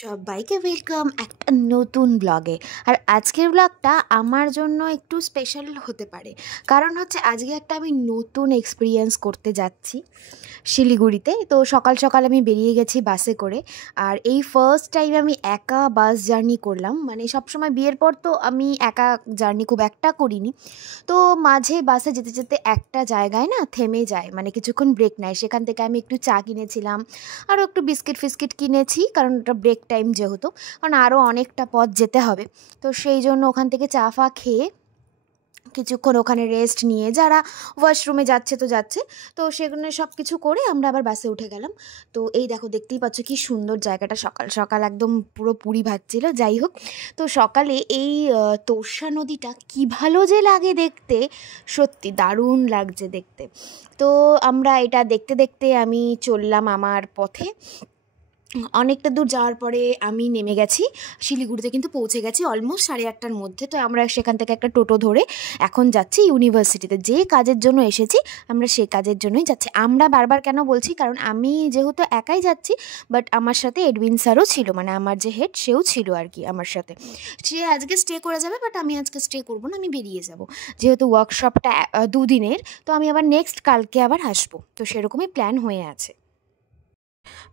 সবাইকে ওয়েলকাম একটা নতুন ব্লগে। আর আজকের ব্লগটা আমার জন্য একটু স্পেশাল হতে পারে, কারণ হচ্ছে আজকে একটা আমি নতুন এক্সপিরিয়েন্স করতে যাচ্ছি শিলিগুড়িতে। তো সকাল সকাল আমি বেরিয়ে গেছি বাসে করে, আর এই ফার্স্ট টাইম আমি একা বাস জার্নি করলাম। মানে সবসময় বিয়ের পর তো আমি একা জার্নি খুব একটা করিনি। তো মাঝে বাসে যেতে যেতে একটা জায়গায় না থেমে যায়, মানে কিছুক্ষণ ব্রেক নেয়। সেখান থেকে আমি একটু চা কিনেছিলাম, আরও একটু বিস্কিট ফিস্কিট কিনেছি, কারণ ওটা ব্রেক টাইম যেহেতু, কারণ আরও অনেকটা পথ যেতে হবে। তো সেই জন্য ওখান থেকে চা ফা খেয়ে কিছুক্ষণ ওখানে রেস্ট নিয়ে, যারা ওয়াশরুমে যাচ্ছে তো যাচ্ছে, তো সেগুলো সব কিছু করে আমরা আবার বাসে উঠে গেলাম। তো এই দেখো, দেখতেই পাচ্ছ কি সুন্দর জায়গাটা, সকাল সকাল একদম পুরো পুরী ভাজছিল। যাই হোক, তো সকালে এই তোর্ষা নদীটা কী ভালো যে লাগে দেখতে, সত্যি দারুণ লাগছে দেখতে। তো আমরা এটা দেখতে দেখতে আমি চললাম আমার পথে। অনেকটা দূর যাওয়ার পরে আমি নেমে গেছি শিলিগুড়িতে, কিন্তু পৌঁছে গেছি অলমোস্ট 8:30টার মধ্যে। তো আমরা সেখান থেকে একটা টোটো ধরে এখন যাচ্ছি ইউনিভার্সিটিতে। যে কাজের জন্য এসেছি আমরা সে কাজের জন্যই যাচ্ছি। আমরা বারবার কেন বলছি, কারণ আমি যেহেতু একাই যাচ্ছি, বাট আমার সাথে এডউইন স্যারও ছিল, মানে আমার যে হেড সেও ছিল আর কি আমার সাথে। সে আজকে স্টে করে যাবে, বাট আমি আজকে স্টে করবো না, আমি বেরিয়ে যাব। যেহেতু ওয়ার্কশপটা 2 দিনের, তো আমি আবার নেক্সট কালকে আবার আসবো, তো সেরকমই প্ল্যান হয়ে আছে।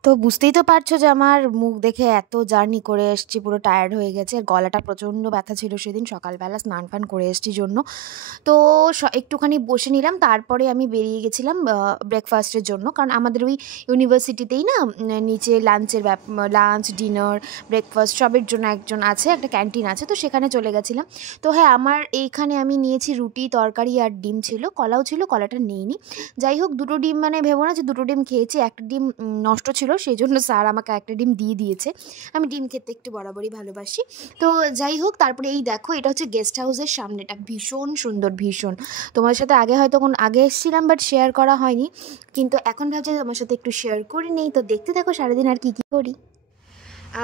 তো বুঝতেই তো পারছো যে আমার মুখ দেখে, এত জার্নি করে এসেছি, পুরো টায়ার্ড হয়ে গেছে। আর গলাটা প্রচণ্ড ব্যথা ছিল সেদিন, সকালবেলা স্নান ফান করে এসেছি জন্য। তো একটুখানি বসে নিলাম, তারপরে আমি বেরিয়ে গেছিলাম ব্রেকফাস্টের জন্য, কারণ আমাদের ওই ইউনিভার্সিটিতেই না নিচে লাঞ্চ ডিনার ব্রেকফাস্ট সবের জন্য একজন আছে, একটা ক্যান্টিন আছে, তো সেখানে চলে গেছিলাম। তো হ্যাঁ, আমার এইখানে আমি নিয়েছি রুটি তরকারি আর ডিম ছিল, কলাও ছিল, কলাটা নিইনি। যাই হোক, 2টো ডিম, মানে ভেবো না যে 2টো ডিম খেয়েছি, একটা ডিম নষ্ট ছিল, সেই জন্য স্যার আমাকে একটা ডিম দিয়ে দিয়েছে। আমি ডিম খেতে একটু বরাবরই ভালোবাসি। তো যাই হোক, তারপরে এই দেখো, এটা হচ্ছে গেস্ট হাউসের সামনেটা, ভীষণ সুন্দর, ভীষণ। তোমার সাথে হয়তো আগে এসেছিলাম, বাট শেয়ার করা হয়নি, কিন্তু এখন ভাবছি তোমার সাথে একটু শেয়ার করে নেই। তো দেখতে থাকো সারাদিন আর কী কী করি।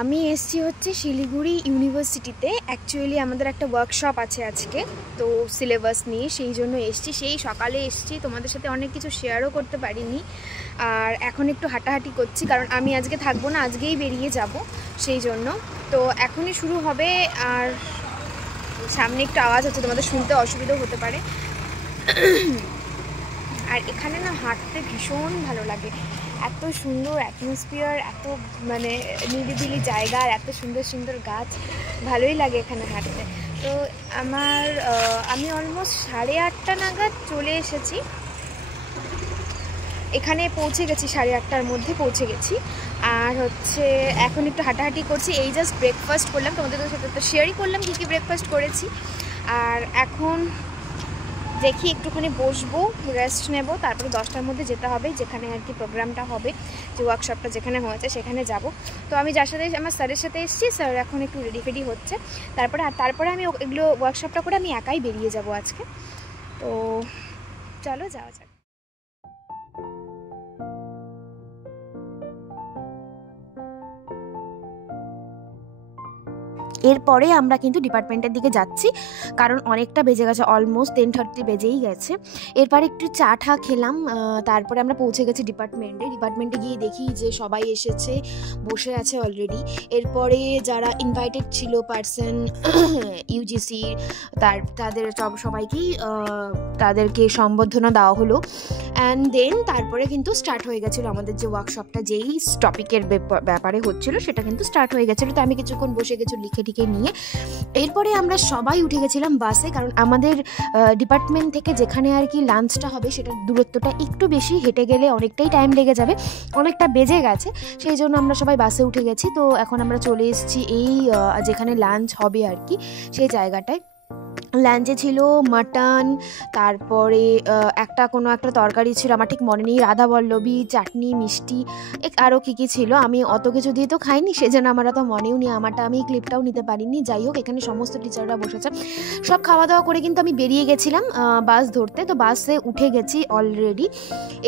আমি এসছি হচ্ছে শিলিগুড়ি ইউনিভার্সিটিতে। অ্যাকচুয়ালি আমাদের একটা ওয়ার্কশপ আছে আজকে, তো সিলেবাস নিয়ে, সেই জন্য এসছি। সেই সকালে এসছি, তোমাদের সাথে অনেক কিছু শেয়ারও করতে পারিনি। আর এখন একটু হাঁটাহাঁটি করছি, কারণ আমি আজকে থাকবো না, আজকেই বেরিয়ে যাব, সেই জন্য। তো এখনই শুরু হবে, আর সামনে একটু আওয়াজ হচ্ছে, তোমাদের শুনতে অসুবিধাও হতে পারে। আর এখানে না হাঁটতে ভীষণ ভালো লাগে, এত সুন্দর অ্যাটমসফিয়ার, এত মানে নিরিবিলি জায়গা, আর এত সুন্দর সুন্দর গাছ, ভালোই লাগে এখানে হাঁটতে। তো আমি অলমোস্ট 8:30 নাগাদ চলে এসেছি এখানে, পৌঁছে গেছি 8:30টার মধ্যে পৌঁছে গেছি। আর হচ্ছে এখন একটু হাঁটাহাঁটি করছি। এই জাস্ট ব্রেকফাস্ট করলাম, তোমাদের সাথে তো শেয়ারই করলাম কী কী ব্রেকফাস্ট করেছি। আর এখন দেখি একটুখানি বসবো, রেস্ট নেব, তারপরে 10টার মধ্যে যেতে হবে যেখানে আর কি প্রোগ্রামটা হবে, যে ওয়ার্কশপটা যেখানে হয়েছে সেখানে যাব। তো আমি যার সাথে, আমার স্যারের সাথে এসেছি, স্যার এখন একটু রেডি ফেডি হচ্ছে। তারপরে আমি এগুলো ওয়ার্কশপটা করে আমি একাই বেরিয়ে যাব আজকে। তো চলো যাওয়া যাক। এরপরে আমরা কিন্তু ডিপার্টমেন্টের দিকে যাচ্ছি, কারণ অনেকটা বেজে গেছে, অলমোস্ট 10:30 বেজেই গেছে। এরপর একটু চা ঠা খেলাম, তারপরে আমরা পৌঁছে গেছি ডিপার্টমেন্টে গিয়ে দেখি যে সবাই এসেছে, বসে আছে অলরেডি। এরপরে যারা ইনভাইটেড ছিল পার্সন ইউজিসি, তাদের সবাইকেই তাদেরকে সম্বর্ধনা দেওয়া হলো। অ্যান্ড দেন তারপরে কিন্তু স্টার্ট হয়ে গেছিলো আমাদের যে ওয়ার্কশপটা, যেই টপিকের ব্যাপারে হচ্ছিলো সেটা কিন্তু স্টার্ট হয়ে গেছিলো। তো আমি কিছুক্ষণ বসে গেছি লিখে নিয়ে। এরপরে আমরা সবাই উঠে গেছিলাম বাসে, কারণ আমাদের ডিপার্টমেন্ট থেকে যেখানে আর কি লাঞ্চটা হবে সেটার দূরত্বটা একটু বেশি, হেঁটে গেলে অনেকটাই টাইম লেগে যাবে, অনেকটা বেজে গেছে, সেই জন্য আমরা সবাই বাসে উঠে গেছি। তো এখন আমরা চলে এসেছি এই যেখানে লাঞ্চ হবে আর কি, সেই জায়গাটায়। লাঞ্চে ছিল মাটন, তারপরে কোনো একটা তরকারি ছিল, আমার ঠিক মনে নেই, রাধা বল্লভী, চাটনি, মিষ্টি, আরও কী ছিল। আমি অত কিছু দিয়ে তো খাইনি, সেজন্য আমার অত মনেও নেই, আমি ক্লিপটাও নিতে পারিনি। যাই হোক, এখানে সমস্ত টিচাররা বসেছে, সব খাওয়া দাওয়া করে কিন্তু আমি বেরিয়ে গেছিলাম বাস ধরতে। তো বাসে উঠে গেছি অলরেডি।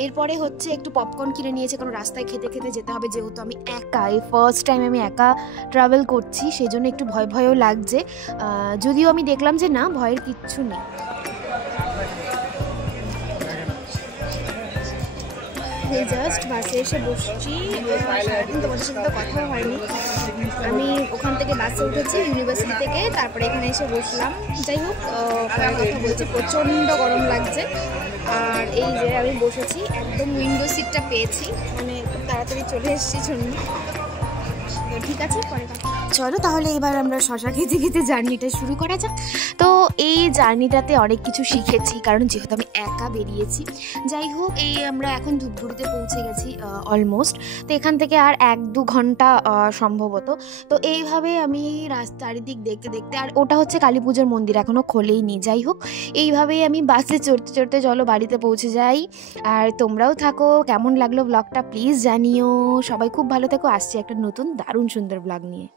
এরপরে হচ্ছে একটু পপকর্ন কিনে নিয়েছে, কারণ রাস্তায় খেতে খেতে যেতে হবে, যেহেতু আমি একা, এই ফার্স্ট টাইম আমি একা ট্রাভেল করছি, সেই জন্য একটু ভয়ও লাগছে। যদিও আমি দেখলাম যে না, ভয়ের কিচ্ছু নেই। এই জাস্ট বাসে এসে বসছি, সারাদিন তোমাদের সাথে তো কথাও হয়নি। আগে বাসে উঠেছি ইউনিভার্সিটি থেকে, তারপরে এখানে এসে বসলাম। যাই হোক, কথা বলছি, প্রচণ্ড গরম লাগছে। আর এই যে আমি বসেছি, একদম উইন্ডো সিটটা পেয়েছি, মানে খুব তাড়াতাড়ি চলে এসেছি জন্য। ঠিক আছে, পরে চলো তাহলে এবার আমরা শশা খেতে খেতে জার্নিটা শুরু করা যাক। তো এই জার্নিটাতে অনেক কিছু শিখেছি, কারণ যেহেতু আমি একা বেরিয়েছি। যাই হোক, এই আমরা এখন ধূপগুড়িতে পৌঁছে গেছি অলমোস্ট। তো এখান থেকে আর 1-2 ঘন্টা সম্ভবত। তো এইভাবে আমি চারিদিক দেখতে দেখতে, আর ওটা হচ্ছে কালী পুজোর মন্দির, এখনও খোলেইনি। যাই হোক, এইভাবেই আমি বাসে চড়তে চড়তে চলো বাড়িতে পৌঁছে যাই। আর তোমরাও থাকো, কেমন লাগলো ব্লগটা প্লিজ জানিও। সবাই খুব ভালো থেকো, আসছি একটা নতুন দারুণ সুন্দর ব্লগ নিয়ে।